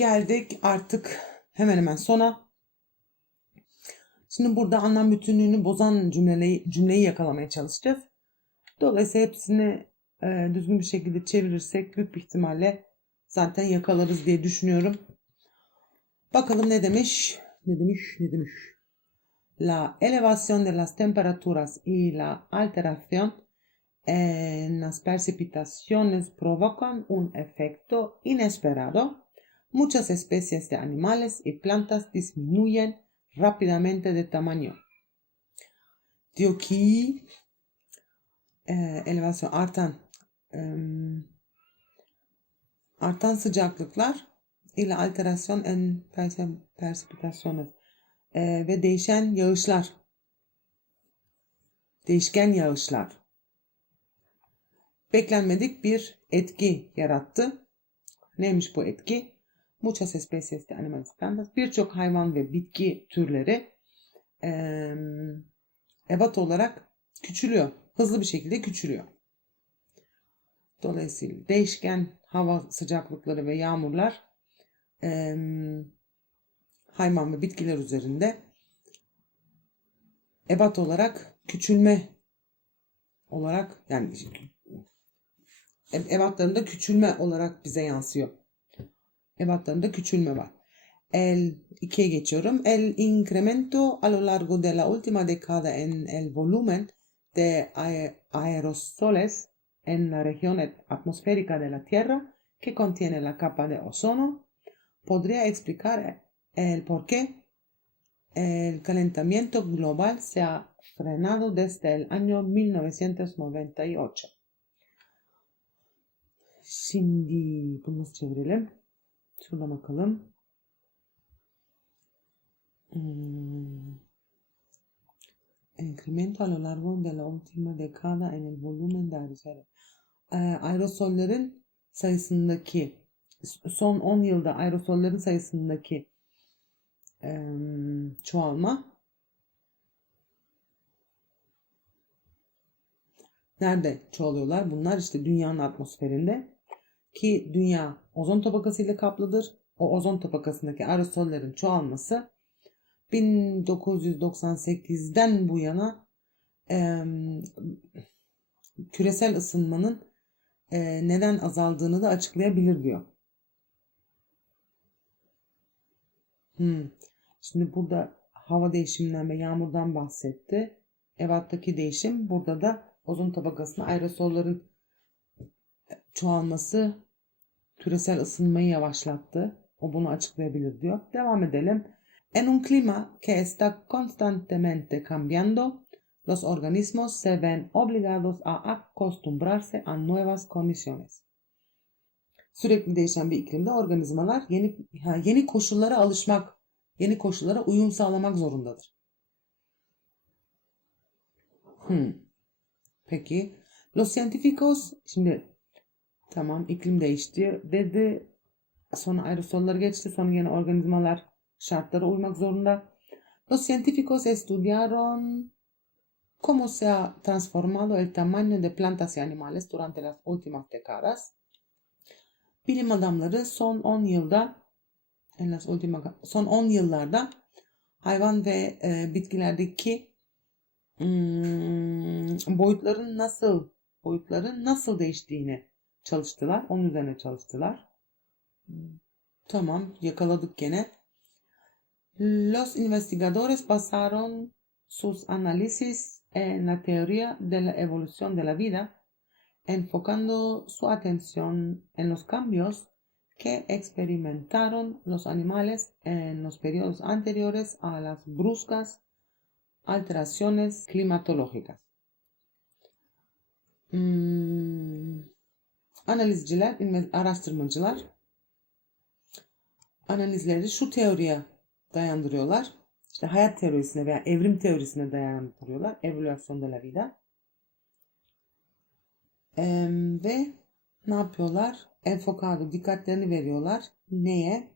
geldik artık hemen hemen sona. Şimdi burada anlam bütünlüğünü bozan cümleyi, cümleyi yakalamaya çalışacağız. Dolayısıyla hepsini e, düzgün bir şekilde çevirirsek büyük bir ihtimalle zaten yakalarız diye düşünüyorum. Bakalım ne demiş? Ne demiş? Ne demiş? La elevación de las temperaturas y la alteración en las precipitaciones provocan un efecto inesperado. Muchas especies de animales y plantas disminuyen rápidamente de tamaño. Diyor ki e, elevasyon artan artan sıcaklıklar ile alterasyon en precipitaciones e, ve değişen yağışlar değişken yağışlar beklenmedik bir etki yarattı. Neymiş bu etki? Muchas especies de animales plantas birçok hayvan ve bitki türleri eee ebat olarak küçülüyor. Hızlı bir şekilde küçülüyor. Dolayısıyla değişken hava sıcaklıkları ve yağmurlar eee, hayvan ve bitkiler üzerinde ebat olarak küçülme olarak yani e- ebatlarında küçülme olarak bize yansıyor. Küçülme var. El 2'ye geçiyorum. El incremento a lo largo de la última década en el volumen de ae- aerosoles en la región atmosférica de la Tierra que contiene la capa de ozono podría explicar el por qué el calentamiento global se ha frenado desde el año 1998. Şimdi bunu çevirelim? Şuna bakalım. Mm. El incremento a lo largo de la última década en el volumen de aerosol. Ee, aerosollerin sayısındaki son 10 yılda aerosollerin sayısındaki çoğalma nerede çoğalıyorlar? Bunlar işte dünyanın atmosferinde ki dünya ozon tabakası ile kaplıdır. O ozon tabakasındaki aerosollerin çoğalması 1998'den bu yana em, küresel ısınmanın e, neden azaldığını da açıklayabilir diyor. Hmm. Şimdi burada hava değişiminden ve yağmurdan bahsetti. Ebattaki değişim burada da ozon tabakasında aerosolların çoğalması küresel ısınmayı yavaşlattı. O bunu açıklayabilir diyor. Devam edelim. En un clima que está constantemente cambiando, los organismos se ven obligados a acostumbrarse a nuevas condiciones. Sürekli değişen bir iklimde organizmalar yeni yeni koşullara alışmak, yeni koşullara uyum sağlamak zorundadır. Hmm. Peki, los científicos şimdi tamam iklim değişti dedi. Sonra aerosolları geçti. Sonra yine organizmalar şartlara uymak zorunda. Los científicos estudiaron cómo se ha transformado el tamaño de plantas y animales durante las últimas décadas. Bilim adamları son 10 yılda en las últimas son 10 yıllarda hayvan ve e, bitkilerdeki hmm, boyutların nasıl boyutların nasıl değiştiğini çalıştılar. Onun üzerine çalıştılar. Tamam, yakaladık gene. Los investigadores basaron sus análisis en la teoría de la evolución de la vida, enfocando su atención en los cambios que experimentaron los animales en los periodos anteriores a las bruscas alteraciones climatológicas. Hmm, Analizciler, araştırmacılar analizleri şu teoriye dayandırıyorlar. İşte hayat teorisine veya evrim teorisine dayandırıyorlar. Evolüasyon de la vida. Em, ve ne yapıyorlar? Enfocado dikkatlerini veriyorlar. Neye?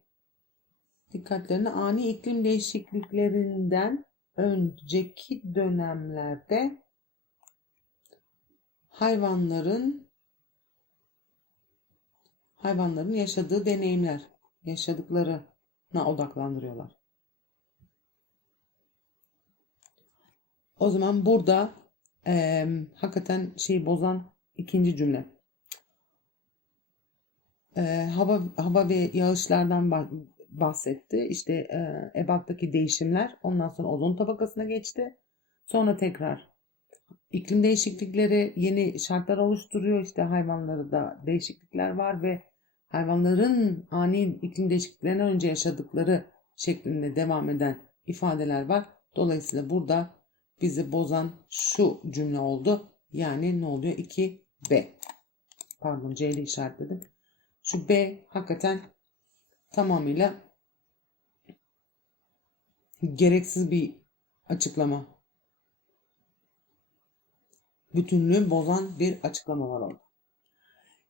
Dikkatlerini ani iklim değişikliklerinden önceki dönemlerde hayvanların hayvanların yaşadığı deneyimler yaşadıklarına odaklandırıyorlar. O zaman burada eee, hakikaten şeyi bozan ikinci cümle. Eee, hava hava ve yağışlardan bah- bahsetti. İşte eee ebattaki değişimler. Ondan sonra ozon tabakasına geçti. Sonra tekrar iklim değişiklikleri yeni şartlar oluşturuyor. İşte hayvanları da değişiklikler var ve hayvanların ani iklim değişikliklerinden önce yaşadıkları şeklinde devam eden ifadeler var. Dolayısıyla burada bizi bozan şu cümle oldu. Yani ne oluyor? 2B. Pardon C ile işaretledim. Şu B hakikaten tamamıyla gereksiz bir açıklama. Bütünlüğü bozan bir açıklama var orada.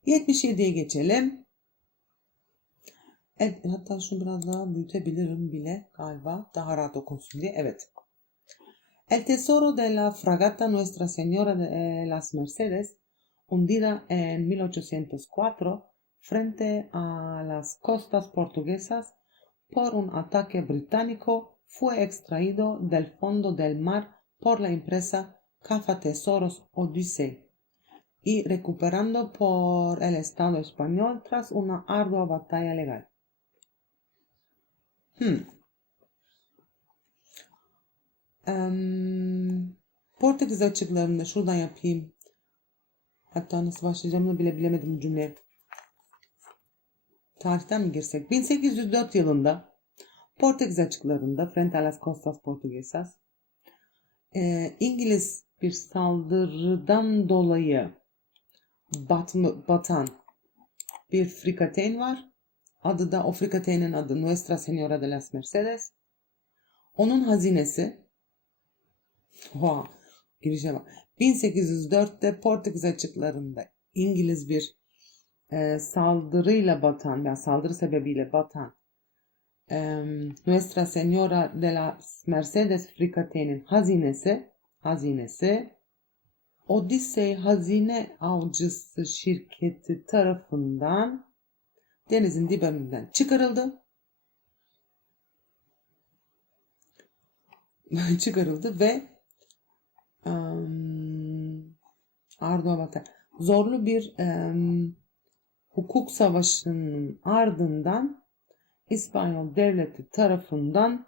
77'ye geçelim. El tesoro de la fragata Nuestra Señora de eh, las Mercedes, hundida en 1804 frente a las costas portuguesas por un ataque británico, fue extraído del fondo del mar por la empresa Cazatesoros Odyssey y recuperando por el Estado español tras una ardua batalla legal. Hmm. Em, Portekiz açıklarında şuradan yapayım. Hatta nasıl başlayacağımı bile bilemedim bu cümleye. Tarihten mi girsek? 1804 yılında Portekiz açıklarında Frente a las Costas Portuguesas e, İngiliz bir saldırıdan dolayı batma, batan bir frikateyn var. Adı da o frikateynin adı Nuestra Señora de las Mercedes. Onun hazinesi Oha, girişe bak. 1804'te Portekiz açıklarında İngiliz bir e, saldırıyla batan, yani saldırı sebebiyle batan e, Nuestra Señora de las Mercedes Frikate'nin hazinesi, hazinesi Odyssey Hazine Avcısı şirketi tarafından denizin dibinden çıkarıldı. çıkarıldı ve um, zorlu bir um, hukuk savaşının ardından İspanyol devleti tarafından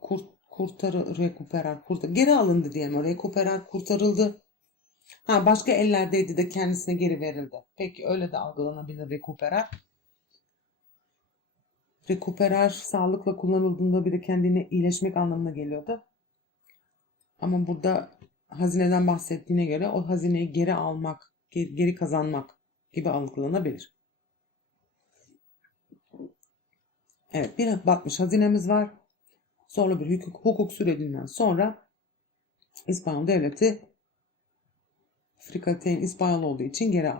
kurt, kurtarı, rekuperar, kurtar, geri alındı diyelim. Rekuperar kurtarıldı. Ha, başka ellerdeydi de kendisine geri verildi. Peki öyle de algılanabilir rekuperar. Rekuperar sağlıkla kullanıldığında bir de kendini iyileşmek anlamına geliyordu. Ama burada hazineden bahsettiğine göre o hazineyi geri almak, geri, geri kazanmak gibi algılanabilir. Evet bir batmış hazinemiz var. Sonra bir hukuk, hukuk sürecinden sonra İspanyol devleti İspanyol olduğu için geri.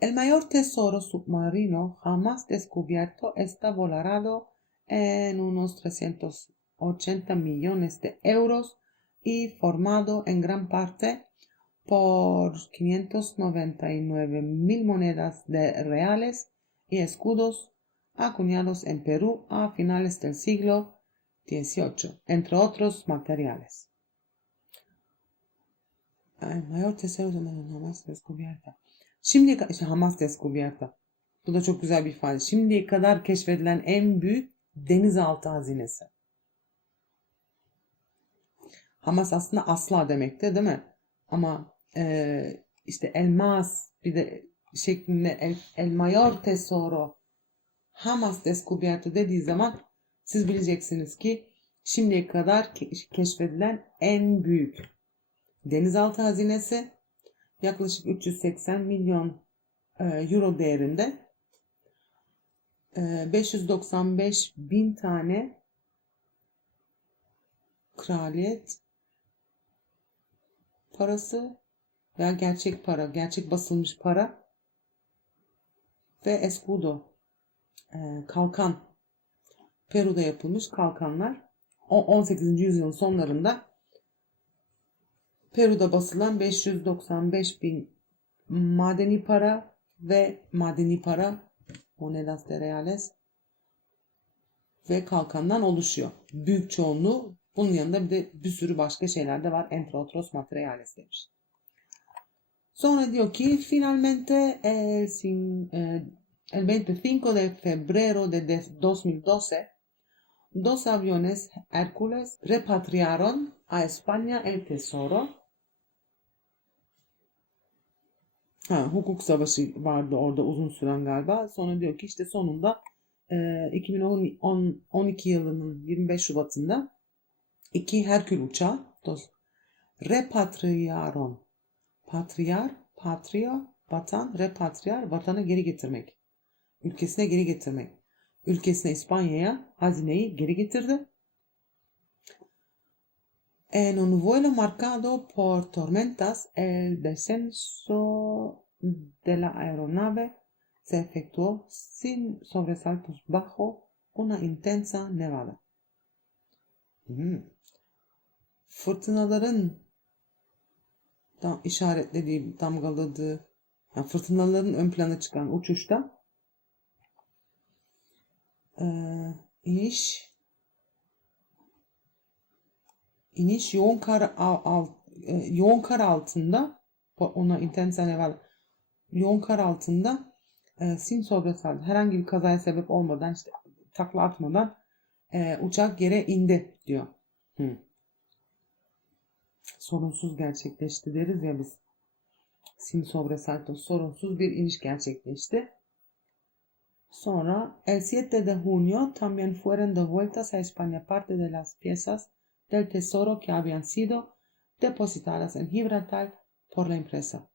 El mayor tesoro submarino jamás descubierto está valorado en unos 380 millones de euros y formado en gran parte por 599 mil monedas de reales y escudos acuñados en Perú a finales del siglo XVIII, entre otros materiales. El mayor tesoro jamás descubierta. Şimdiye kadar, işte Hamas descubierta. Bu da çok güzel bir ifade. Şimdiye kadar keşfedilen en büyük denizaltı hazinesi. Hamas aslında asla demekti değil mi? Ama e, işte elmas bir de şeklinde el, el mayor tesoro Hamas descubierto dediği zaman siz bileceksiniz ki şimdiye kadar keşfedilen en büyük denizaltı hazinesi yaklaşık 380 milyon e, euro değerinde e, 595 bin tane kraliyet parası veya gerçek para, gerçek basılmış para ve escudo e, kalkan Peru'da yapılmış kalkanlar o 18. yüzyılın sonlarında Peru'da basılan 595 bin madeni para ve madeni para monedas de reales ve kalkandan oluşuyor. Büyük çoğunluğu bunun yanında bir de bir sürü başka şeyler de var. Entre materiales demiş. Sonra diyor ki finalmente el, cin- eh, el 25 de febrero de- 2012 dos aviones Hércules repatriaron a España el tesoro. Ha, hukuk savaşı vardı orada uzun süren galiba. Sonra diyor ki işte sonunda e, 2012 yılının 25 Şubat'ında iki Herkül uçağı dos, repatriaron. Patriar, patria, vatan, repatriar, vatana geri getirmek. Ülkesine geri getirmek. Ülkesine İspanya'ya hazineyi geri getirdi. En un vuelo marcado por tormentas, el descenso de la aeronave se efectuó sin sobresaltos bajo una intensa nevada. Hmm. Fırtınaların da işaretlediği, damgaladığı, yani fırtınaların ön plana çıkan uçuşta eee iniş iniş yoğun kar al, al- e, yoğun kar altında ona intensa neval yoğun kar altında e, sin sobresaldı. Herhangi bir kazaya sebep olmadan işte takla atmadan e, uçak yere indi diyor. Hı. Sorunsuz gerçekleşti deriz ya biz. Sin sobresalto sorunsuz bir iniş gerçekleşti. Sonra el 7 de junio también fueron devueltas a España parte de las piezas del tesoro que habían sido depositadas en Gibraltar por la empresa.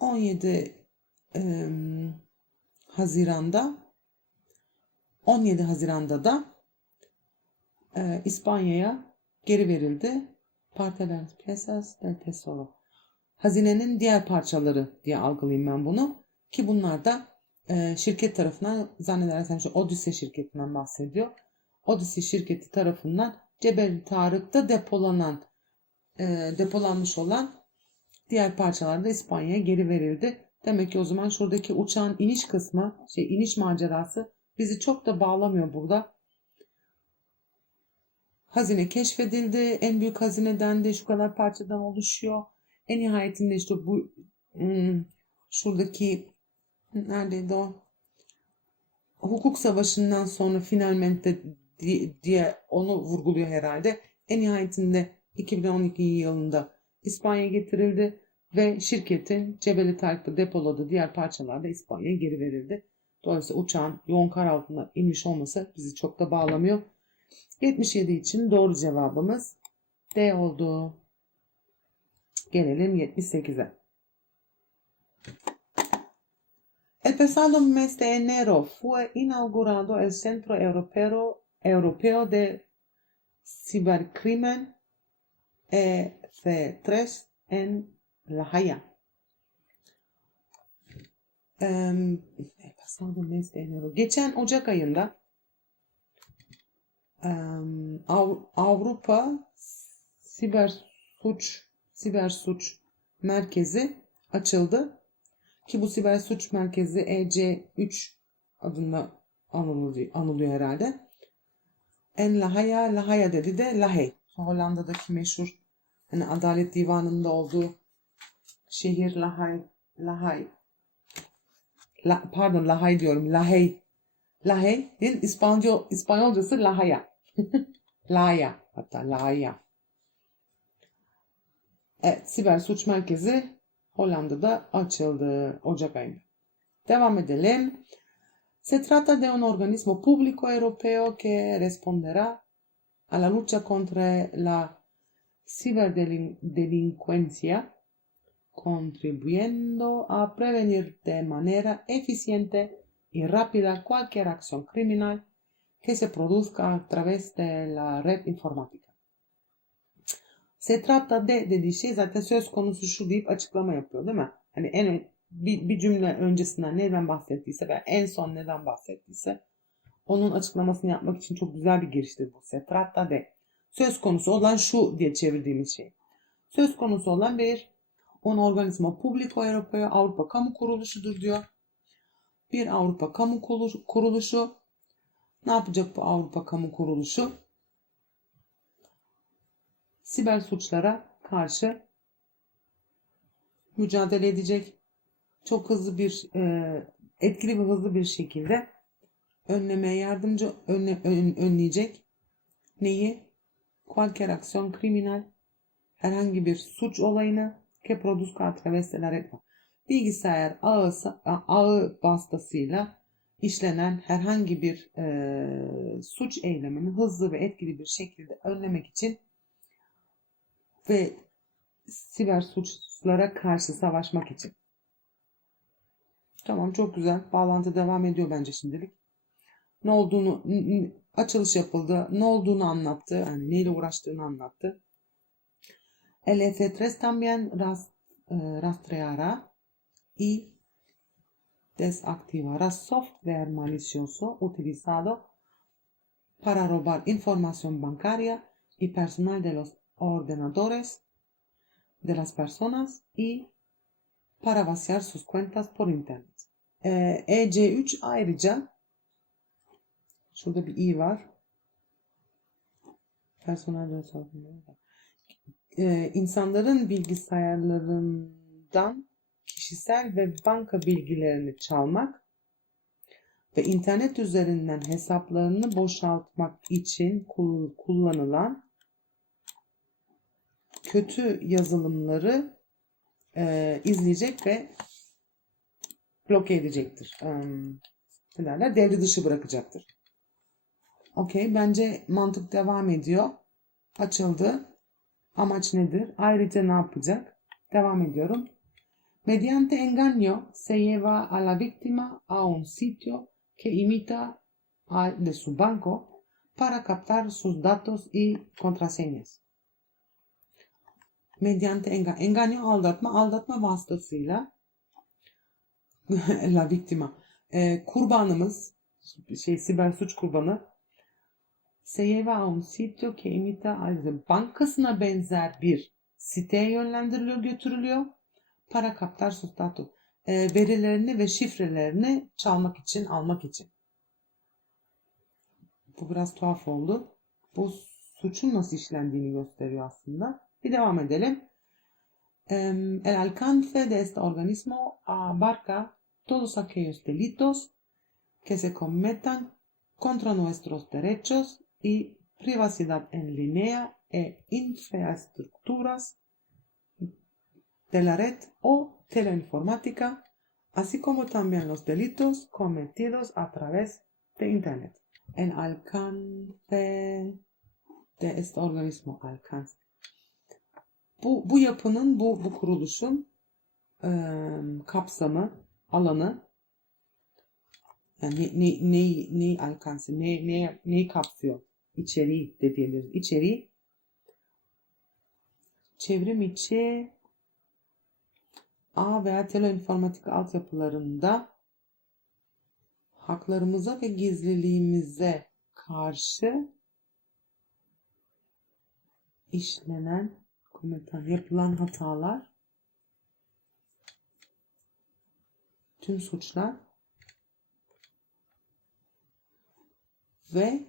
17 em, Haziran'da 17 Haziran'da da e, İspanya'ya geri verildi. Parte de las piezas del tesoro. Hazinenin diğer parçaları diye algılayayım ben bunu. Ki bunlar da e, şirket tarafından zannedersem şu Odyssey şirketinden bahsediyor. Odyssey şirketi tarafından Cebel Tarık'ta depolanan e, depolanmış olan diğer parçalar da İspanya'ya geri verildi. Demek ki o zaman şuradaki uçağın iniş kısmı, şey iniş macerası bizi çok da bağlamıyor burada. Hazine keşfedildi. En büyük hazineden de şu kadar parçadan oluşuyor. En nihayetinde işte bu hmm, şuradaki neredeydi o? Hukuk savaşından sonra finalmente diye onu vurguluyor herhalde. En nihayetinde 2012 yılında İspanya'ya getirildi ve şirketin Cebeli Tarık'ta depoladığı diğer parçalar da İspanya'ya geri verildi. Dolayısıyla uçağın yoğun kar altında inmiş olması bizi çok da bağlamıyor. 77 için doğru cevabımız D oldu. Gelelim 78'e. El pasado mes de enero fue inaugurado el Centro Europeo, Europeo de Cibercrimen EC3 en La Haya. Enero. Geçen Ocak ayında Avrupa Siber Suç Siber Suç Merkezi açıldı. Ki bu siber suç merkezi EC3 adında anılıyor, anılıyor herhalde. En La Haya, La Haya dedi de La Haye. Hollanda'daki meşhur hani Adalet Divanı'nda olduğu şehir La Haye, La pardon La Haye diyorum. La Haye. La Haye'nin İspanyol, İspanyolcası La Haya. La Haya hatta La Haya. Evet, siber suç merkezi Hollanda'da açıldı Ocak ayında. Devam edelim. Se trata de un organismo público europeo que responderá a la lucha contra la ciberdelincuencia, contribuyendo a prevenir de manera eficiente y rápida cualquier acción criminal que se produzca a través de la red informática. Se trata de bir, bir cümle öncesinden neden bahsettiyse veya en son neden bahsettiyse onun açıklamasını yapmak için çok güzel bir giriştir bu. Se trata de. Söz konusu olan şu diye çevirdiğimiz şey. Söz konusu olan bir un organismo público europeo Avrupa kamu kuruluşudur diyor. bir Avrupa Kamu Kuruluş- Kuruluşu. Ne yapacak bu Avrupa Kamu Kuruluşu? Siber suçlara karşı mücadele edecek. Çok hızlı bir, e, etkili ve hızlı bir şekilde önlemeye yardımcı önle, ön- önleyecek. Neyi? Cualquier acción criminal herhangi bir suç olayını que produzca a través de la red. Bilgisayar ağı, ağı vasıtasıyla işlenen herhangi bir e, suç eylemini hızlı ve etkili bir şekilde önlemek için ve siber suçlara karşı savaşmak için. Tamam çok güzel. Bağlantı devam ediyor bence şimdilik. Ne olduğunu açılış yapıldı. Ne olduğunu anlattı. Yani neyle uğraştığını anlattı. El EC3 también ras- eh, rastreará y desactivará software malicioso utilizado para robar información bancaria y personal de los ordenadores de las personas y para vaciar sus cuentas por internet. Ee, EC3 ayrıca şurada bir i var. Personel. Ee, insanların bilgisayarlarından kişisel ve banka bilgilerini çalmak ve internet üzerinden hesaplarını boşaltmak için kul- kullanılan kötü yazılımları e, izleyecek ve bloke edecektir. Em, ne derler? Devre dışı bırakacaktır. Okey, bence mantık devam ediyor. Açıldı. Amaç nedir? Ayrıca ne yapacak? Devam ediyorum. Mediante engaño se lleva a la víctima a un sitio que imita al de su banco para captar sus datos y contraseñas. Mediante engaño, engaño aldatma, aldatma vasıtasıyla la víctima, e, kurbanımız, şey siber suç kurbanı se lleva un sitio que imita bankasına benzer bir siteye yönlendiriliyor, götürülüyor. Para captar sus datos. E, verilerini ve şifrelerini çalmak için, almak için. Bu biraz tuhaf oldu. Bu suçun nasıl işlendiğini gösteriyor aslında. Bir devam edelim. El alcance de este organismo abarca todos aquellos delitos que se cometan contra nuestros derechos y privacidad en línea e infraestructuras de la red o teleinformática, así como también los delitos cometidos a través de Internet. El alcance de este organismo alcance. Bu, bu yapının, bu, bu kuruluşun kapsamı, alanı yani ne, ne, neyi, neyi alkansı, ne, ne, neyi kapsıyor? İçeriği de diyebiliriz. İçeriği çevrim içi ağ veya teleinformatik altyapılarında haklarımıza ve gizliliğimize karşı işlenen, komutan, yapılan hatalar, tüm suçlar ve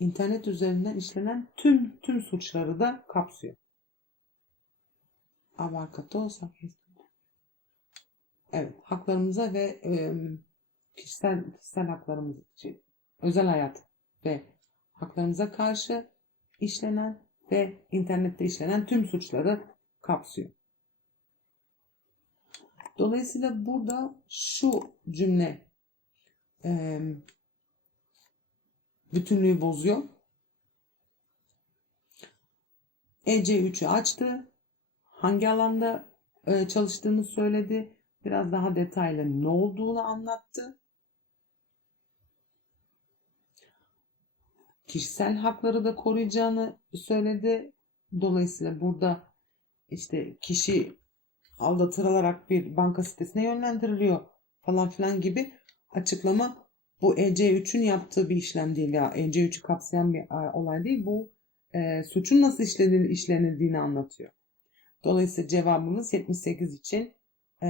internet üzerinden işlenen tüm tüm suçları da kapsıyor. Todos aquellos- Evet, haklarımıza ve e, kişisel kişisel haklarımız için özel hayat ve haklarımıza karşı işlenen ve internette işlenen tüm suçları kapsıyor. Dolayısıyla burada şu cümle e, bütünlüğü bozuyor. EC3'ü açtı. Hangi alanda e, çalıştığını söyledi. Biraz daha detaylı ne olduğunu anlattı. Kişisel hakları da koruyacağını söyledi. Dolayısıyla burada işte kişi aldatılarak bir banka sitesine yönlendiriliyor falan filan gibi açıklama bu EC3'ün yaptığı bir işlem değil ya EC3'ü kapsayan bir e, olay değil. Bu e, suçun nasıl işlenil, işlenildiğini anlatıyor. Dolayısıyla cevabımız 78 için e,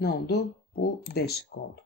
ne oldu? Bu D oldu.